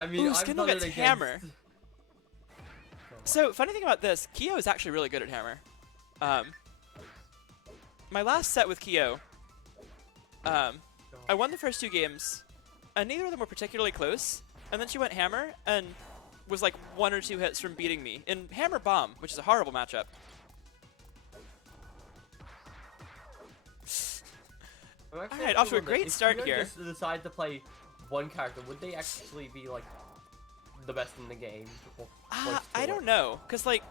I mean, Ooh, I've Skindle done it gets against... Hammer. So, funny thing about this, Kyo is actually really good at Hammer. My last set with Kyo, I won the first 2 games, and neither of them were particularly close, and then she went Hammer, and was like 1 or 2 hits from beating me in Hammer Bomb, which is a horrible matchup. Alright, off to a great start here. If you just decide to play one character, would they actually be, like, the best in the game? I don't know, because, like,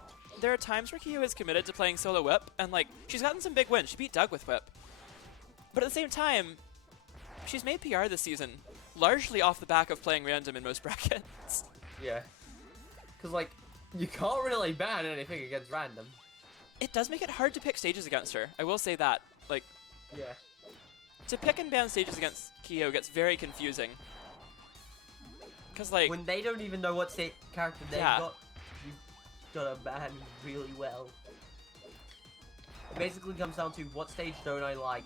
there are times where Kyo is committed to playing solo Whip, and, like, she's gotten some big wins. She beat Doug with Whip. But at the same time, she's made PR this season, largely off the back of playing random in most brackets. Yeah. Because, like, you can't really ban anything against random. It does make it hard to pick stages against her. I will say that. Like, yeah. To pick and ban stages against Kyo gets very confusing. Because, like... when they don't even know what character they've got, you've got to ban really well. It basically comes down to what stage don't I like.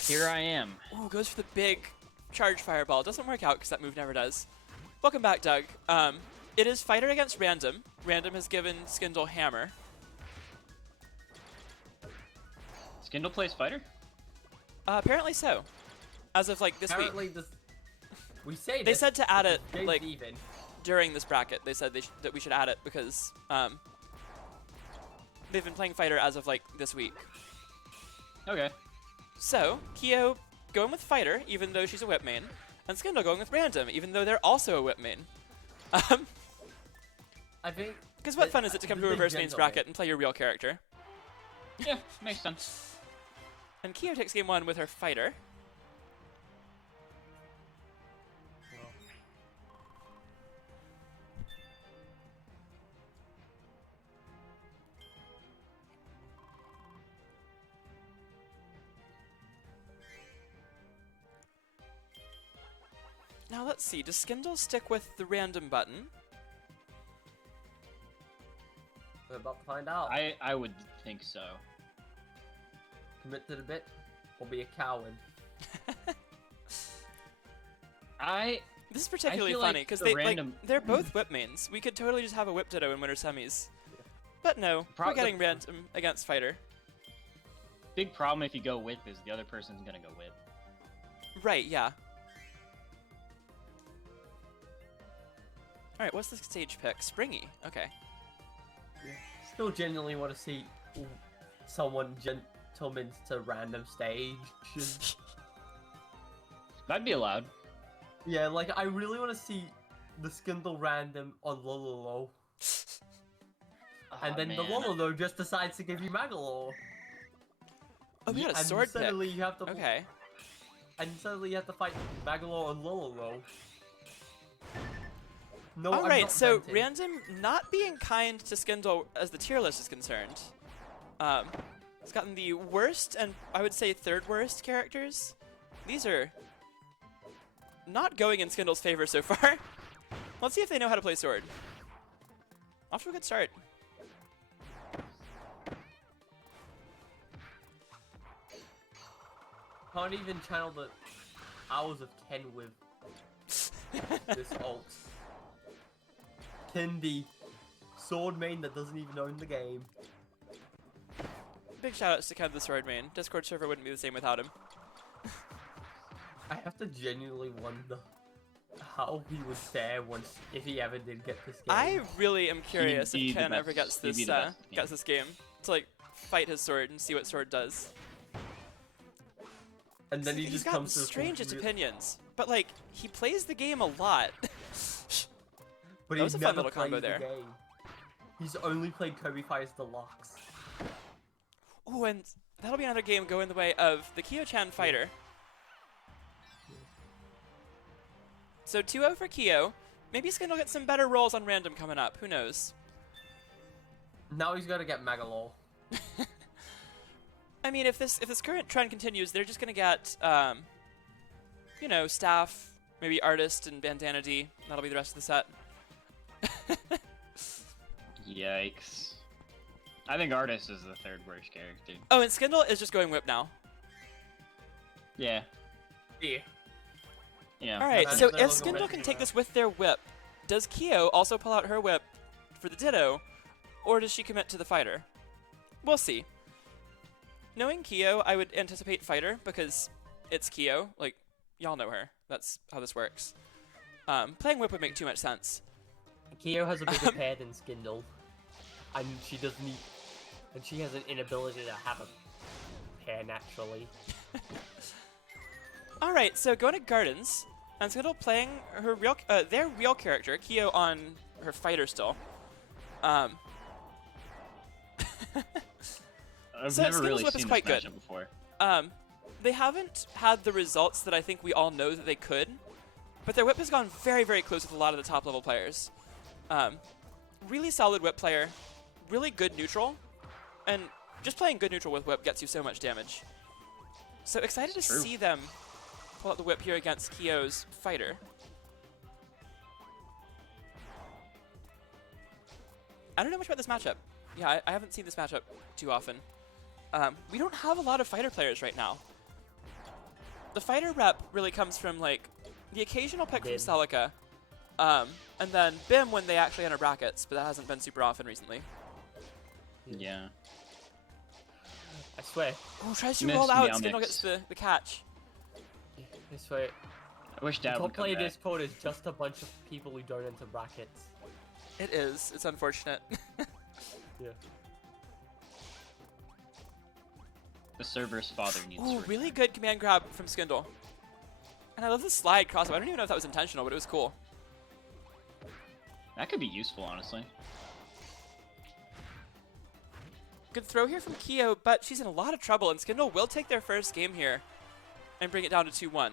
Here I am. Ooh, goes for the big charge fireball. Doesn't work out because that move never does. Welcome back, Doug. It is fighter against random. Random has given Skindle Hammer. Skindle plays fighter? Apparently so. As of, like, this week. We say they said to add it, like, even. during this bracket. They said that we should add it because they've been playing fighter as of, like, this week. Okay. So, Kyo going with fighter, even though she's a whip main, and Skindle going with random, even though they're also a whip main. I think... because what fun is it to come to a reverse mains bracket and play your real character? Yeah, makes sense. And Kyo takes game 1 with her fighter. Now let's see, does Skindle stick with the random button? We're about to find out. I would think so. Commit to the bit, or be a coward. This is particularly funny because they're both whip mains. We could totally just have a whip ditto in winter semis. But no, we're getting random against fighter. Big problem if you go whip is the other person's gonna go whip. Right, yeah. Alright, what's the stage pick? Springy. Okay. Yeah. Still genuinely want to see someone gentleman to random stage. That'd be allowed. Yeah, like, I really want to see the Skindle random on Lololo. And then the Lololo just decides to give you Magalore. Oh, we got a sword pick. You have to, okay. And suddenly you have to fight Magalore and Lololo. No, alright, so random not being kind to Skindle as the tier list is concerned. It's gotten the worst and I would say 3rd worst characters. These are not going in Skindle's favor so far. Let's see if they know how to play sword. Off to a good start. Can't even channel the Hours of Ken with this ult. Ken, the sword main that doesn't even own the game. Big shoutouts to Ken the sword main. Discord server wouldn't be the same without him. I have to genuinely wonder how he would fare if he ever did get this game. I really am curious if Ken ever gets this game to like fight his sword and see what sword does. And then he just comes to the strangest opinions, but like he plays the game a lot. But that was a fun little combo there. Game. He's only played Kirby Fighters Deluxe. Oh, and that'll be another game going the way of the Kyochan fighter. So 2-0 for Kyo. Maybe Skindle gets some better rolls on random coming up. Who knows? Now he's got to get Magalore. I mean, if this current trend continues, they're just gonna get, you know, staff, maybe artist and bandana D. That'll be the rest of the set. Yikes! I think artist is the 3rd worst character. Oh, and Skindle is just going whip now. Yeah. Yeah. Yeah. Alright, That's so no if longer Skindle meant can to take be this with their whip, does Kyo also pull out her whip for the Ditto, or does she commit to the fighter? We'll see. Knowing Kyo, I would anticipate fighter because it's Kyo. Like, y'all know her. That's how this works. Playing whip would make too much sense. Kyo has a bigger pair than Skindle, and she doesn't need, and she has an inability to have a pair naturally. Alright, so going to Gardens, and Skindle playing her their real character, Kyo, on her fighter still. I've So never Skindle's really whip is seen quite this good. matchup before. They haven't had the results that I think we all know that they could, but their whip has gone very, very close with a lot of the top level players. Really solid whip player, really good neutral, and just playing good neutral with whip gets you so much damage. So excited It's to true. see them pull out the whip here against Kyo's fighter. I don't know much about this matchup. Yeah, I haven't seen this matchup too often. We don't have a lot of fighter players right now. The fighter rep really comes from, like, the occasional pick from Bim. Celica, and then Bim when they actually enter brackets, but that hasn't been super often recently. Yeah. I swear. Oh, tries to Missed roll out, meow Skindle mix. gets the catch. I swear. I wish The Dad would top come player back. Discord is just a bunch of people who don't enter brackets. It is. It's unfortunate. Yeah. The server's father needs Ooh, to really return. good command grab from Skindle. And I love the slide crossover. I don't even know if that was intentional, but it was cool. That could be useful, honestly. Good throw here from Kyo, but she's in a lot of trouble, and Skindle will take their first game here and bring it down to 2-1.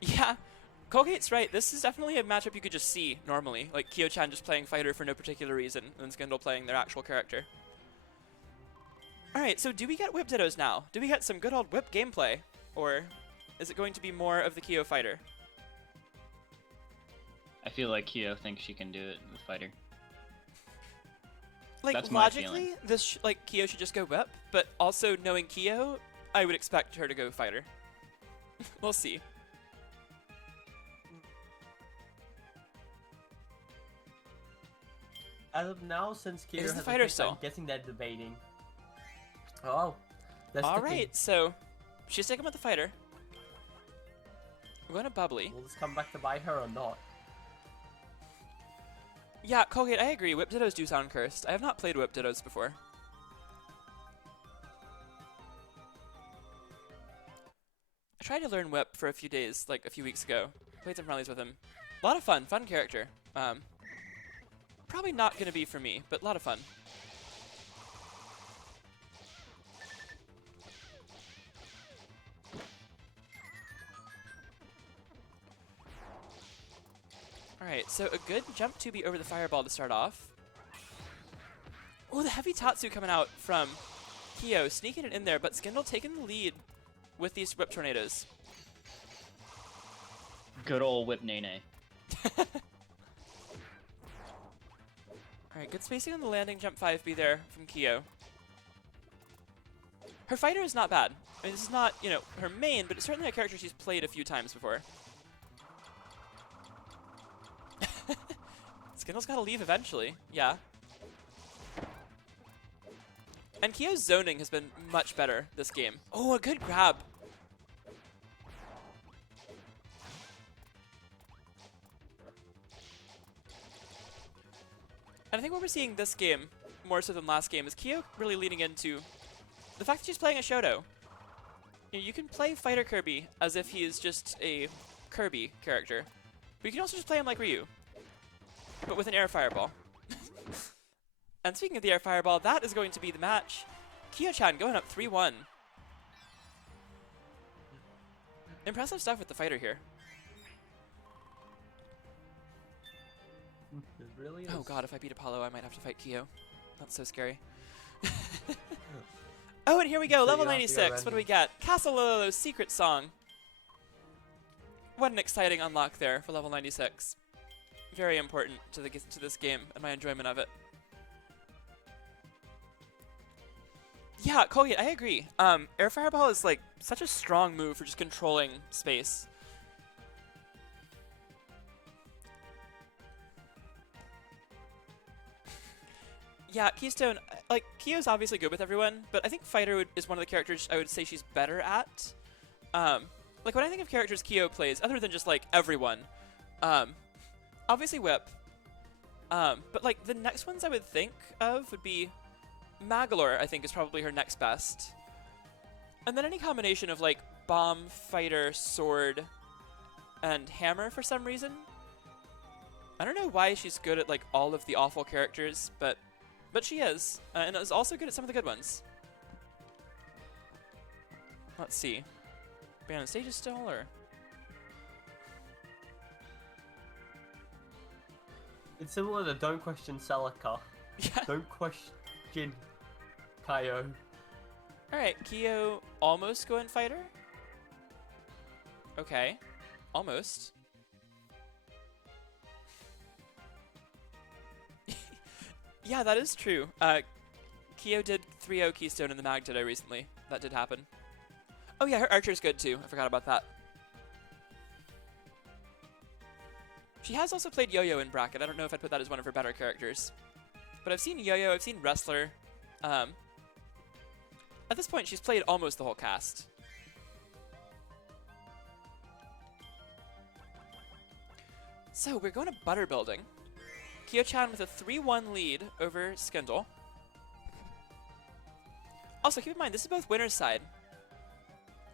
Yeah, Colgate's right. This is definitely a matchup you could just see normally, like Kyochan just playing fighter for no particular reason, and then Skindle playing their actual character. Alright, so do we get whip dittos now? Do we get some good old whip gameplay? Or is it going to be more of the Kyo fighter? I feel like Kyo thinks she can do it with fighter. Like, That's my logically, feeling. this like Kyo should just go whip, but also knowing Kyo, I would expect her to go fighter. We'll see. As of now, since Kyo Is the has fighter a pick, still? I'm guessing they're debating. Oh. That's All right, so she's sticking with the fighter. We're going to Bubbly. Will this come back to bite her or not? Yeah, Colgate, I agree. Whip Dittos do sound cursed. I have not played Whip Dittos before. I tried to learn Whip for a few days, like a few weeks ago. Played some rallies with him. A lot of fun. Fun character. Probably not going to be for me, but a lot of fun. Alright, so a good jump 2B over the fireball to start off. Oh, the heavy Tatsu coming out from Kyo, sneaking it in there, but Skindle taking the lead with these whip tornadoes. Good old whip Nene. Alright, good spacing on the landing, jump 5B there from Kyo. Her fighter is not bad. I mean, this is not, you know, her main, but it's certainly a character she's played a few times before. Skindle's gotta leave eventually, yeah. And Kyo's zoning has been much better this game. Oh, a good grab. And I think what we're seeing this game, more so than last game, is Kyo really leaning into the fact that she's playing a Shoto. You know, you can play Fighter Kirby as if he is just a Kirby character, but you can also just play him like Ryu, but with an air fireball. And speaking of the air fireball, that is going to be the match. Kyochan going up 3-1. Impressive stuff with the fighter here. It really is. Oh god, if I beat Apollo, I might have to fight Kyo. That's so scary. Oh, and here we go, So level you have to go 96. What do we get? Castle Lolo's Secret Song. What an exciting unlock there for level 96. Very important to this game and my enjoyment of it. Yeah, Colgate, I agree. Air Fireball is like such a strong move for just controlling space. Yeah, Keystone, like, Kyo's obviously good with everyone, but I think Fighter is one of the characters I would say she's better at. Like, when I think of characters Kyo plays, other than just, like, everyone, obviously Whip, but, like, the next ones I would think of would be Magalore, I think, is probably her next best. And then any combination of, like, Bomb, Fighter, Sword, and Hammer for some reason. I don't know why she's good at, like, all of the awful characters, but she is, and is also good at some of the good ones. Let's see. Be on the stage still, or? It's similar to Don't Question Celica. Yeah. Don't question Kyo. Alright, Kyo almost going Fighter? Okay. Almost. Yeah, that is true. Kyo did 3-0 Keystone in the Mag today recently. That did happen. Oh yeah, her Archer's good too. I forgot about that. She has also played Yo-Yo in Bracket. I don't know if I'd put that as one of her better characters. But I've seen Yo-Yo, I've seen Wrestler. At this point, she's played almost the whole cast. So, we're going to Butter Building. Kyochan with a 3-1 lead over Skindle. Also, keep in mind, this is both winner's side.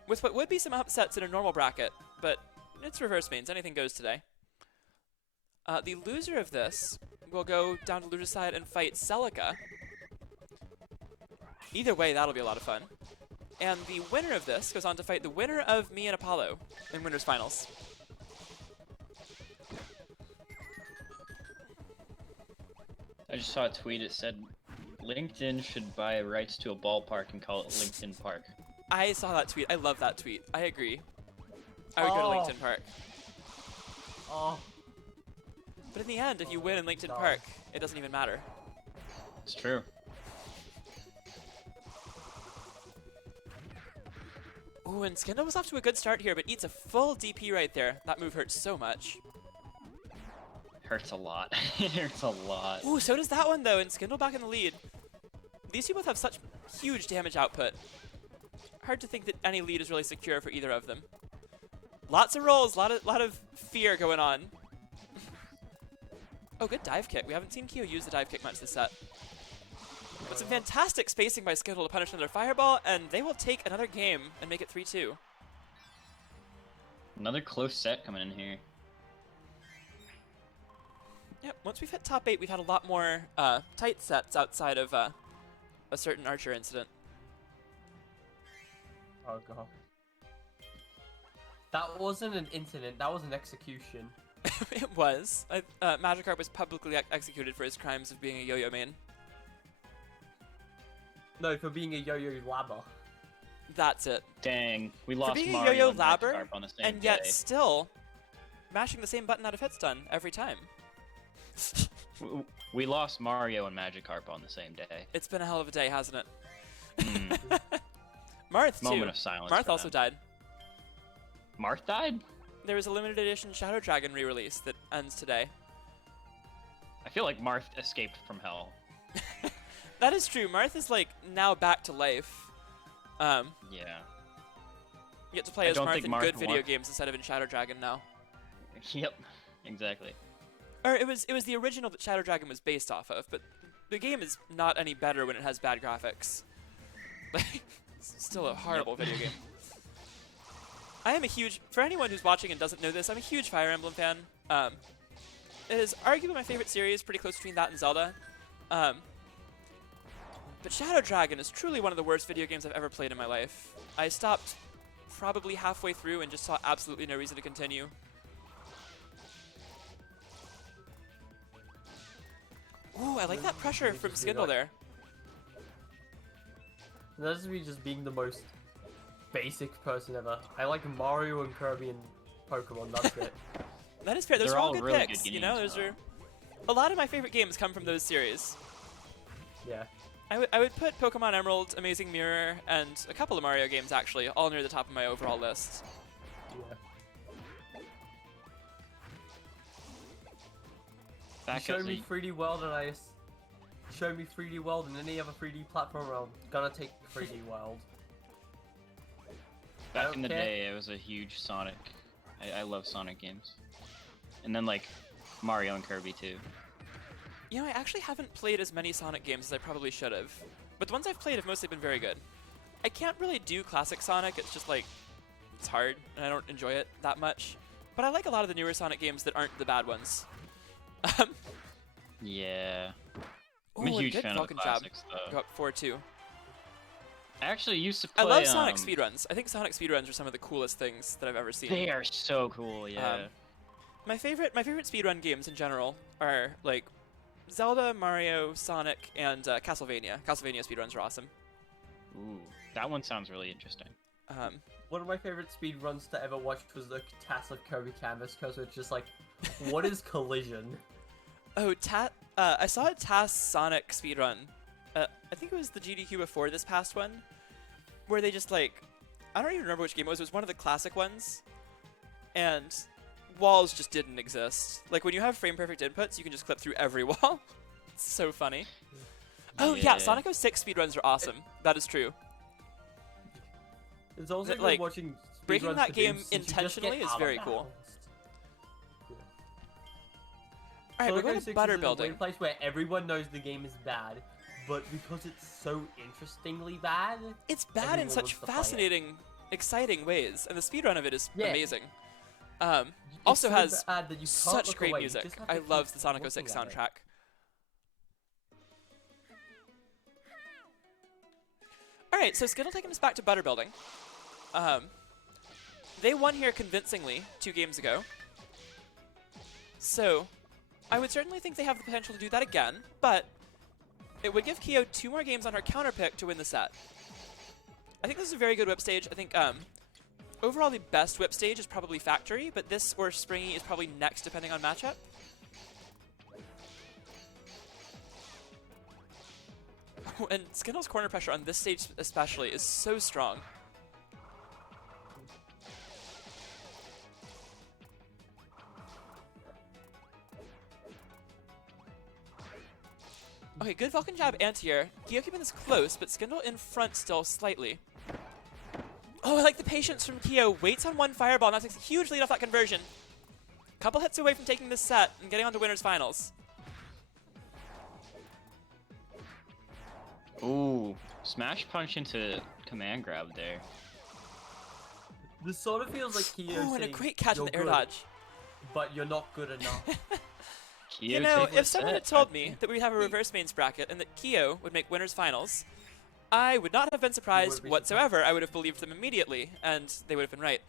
With what would be some upsets in a normal bracket, but it's reverse mains. Anything goes today. The loser of this will go down to loser's side and fight Celica. Either way, that'll be a lot of fun. And the winner of this goes on to fight the winner of me and Apollo in winners finals. I just saw a tweet. It said, LinkedIn should buy rights to a ballpark and call it LinkedIn Park. I saw that tweet. I love that tweet. I agree. I would go to LinkedIn Park. Oh. But in the end, if you win in LinkedIn Park, it doesn't even matter. It's true. Ooh, and Skindle was off to a good start here, but eats a full DP right there. That move hurts so much. Hurts a lot. It hurts a lot. Ooh, so does that one, though, and Skindle back in the lead. These two both have such huge damage output. Hard to think that any lead is really secure for either of them. Lots of rolls, lot of fear going on. Oh, good dive kick. We haven't seen Kyo use the dive kick much this set. But some fantastic spacing by Skindle to punish another fireball, and they will take another game and make it 3-2. Another close set coming in here. Yep, once we've hit top 8, we've had a lot more tight sets outside of a certain Archer incident. Oh god. That wasn't an incident, that was an execution. It was. Magikarp was publicly executed for his crimes of being a yo-yo main. No, for being a yo-yo labber. That's it. Dang, we lost For being Mario a yo-yo and labber, Magikarp on the same and yet day. still mashing the same button out of hit stun every time. We lost Mario and Magikarp on the same day. It's been a hell of a day, hasn't it? Mm. Marth, too. Moment of silence. Marth for also them. died. Marth died? There was a limited edition Shadow Dragon re-release that ends today. I feel like Marth escaped from hell. That is true. Marth is, like, now back to life. Yeah. You get to play as Marth in good video games instead of in Shadow Dragon now. Yep, exactly. Or it was the original that Shadow Dragon was based off of, but the game is not any better when it has bad graphics. Like, it's still a horrible video game. I am a huge, for anyone who's watching and doesn't know this, I'm a huge Fire Emblem fan. It is arguably my favorite series, pretty close between that and Zelda. But Shadow Dragon is truly one of the worst video games I've ever played in my life. I stopped probably halfway through and just saw absolutely no reason to continue. Ooh, I like that pressure from Skindle there. That's me just being the most basic person ever. I like Mario and Kirby and Pokemon, that's it. That is fair. Those They're are all all good really picks. good You know, games, those are a lot of my favorite games come from those series. Yeah. I would put Pokemon Emerald, Amazing Mirror, and a couple of Mario games actually, all near the top of my overall list. Yeah. Back Show as me a 3D World and show me 3D World and any other 3D platform, I'm gonna take 3D World. back in the Okay. day, I was a huge Sonic. I love Sonic games. And then like Mario and Kirby too. You know, I actually haven't played as many Sonic games as I probably should have, but the ones I've played have mostly been very good. I can't really do classic Sonic, it's just like, it's hard, and I don't enjoy it that much. But I like a lot of the newer Sonic games that aren't the bad ones. Yeah. Oh, I'm a and huge good fan of the Falcon Jab. classics Go though. up 4-2. I actually used to I play. love Sonic speedruns. I think Sonic speedruns are some of the coolest things that I've ever seen. They are so cool, yeah. My favorite speedrun games in general are like Zelda, Mario, Sonic, and Castlevania. Castlevania speedruns are awesome. Ooh, that one sounds really interesting. One of my favorite speedruns to ever watch was the TAS of Kirby Canvas, because it's just like, what is collision? Oh, I saw a TAS Sonic speedrun. I think it was the GDQ before this past one, where they just like, I don't even remember which game it was. It was one of the classic ones, and walls just didn't exist. Like when you have frame perfect inputs, you can just clip through every wall. It's so funny. Oh yeah, Sonic 06 speedruns are awesome. That is true. It's also good Like, watching breaking speedruns that for game games since you just get intentionally is out of very cool. bounds. All right, we're Sonic going 06 to is butter in a building. weird place where everyone knows the game is bad, but because it's so interestingly bad, It's bad in everyone such wants to play it. fascinating, exciting ways, and the speedrun of it is Yeah. amazing. It's Also so has bad that you can't such look great away. You music. just have I to keep love the Sonic looking 06 at it. soundtrack. All right, so Skindle taking us back to butter building. They won here convincingly 2 games ago. So I would certainly think they have the potential to do that again, but it would give Kyo 2 more games on her counter pick to win the set. I think this is a very good whip stage. I think overall the best whip stage is probably Factory, but this or Springy is probably next depending on matchup. Oh, and Skindle's corner pressure on this stage especially is so strong. Okay, good Falcon Jab anti-air. Kyo keeping this close, but Skindle in front still slightly. Oh, I like the patience from Kyo. Waits on one fireball, now takes a huge lead off that conversion. Couple hits away from taking this set and getting on to winners finals. Ooh, smash punch into command grab there. This sort of feels like Kyo Oh, and a saying, great catch on "You're the air good, dodge. but you're not good enough." You know, if someone had told me that we'd have a reverse mains bracket and that Kyo would make winners finals, I would not have been surprised be whatsoever. I would have believed them immediately, and they would have been right.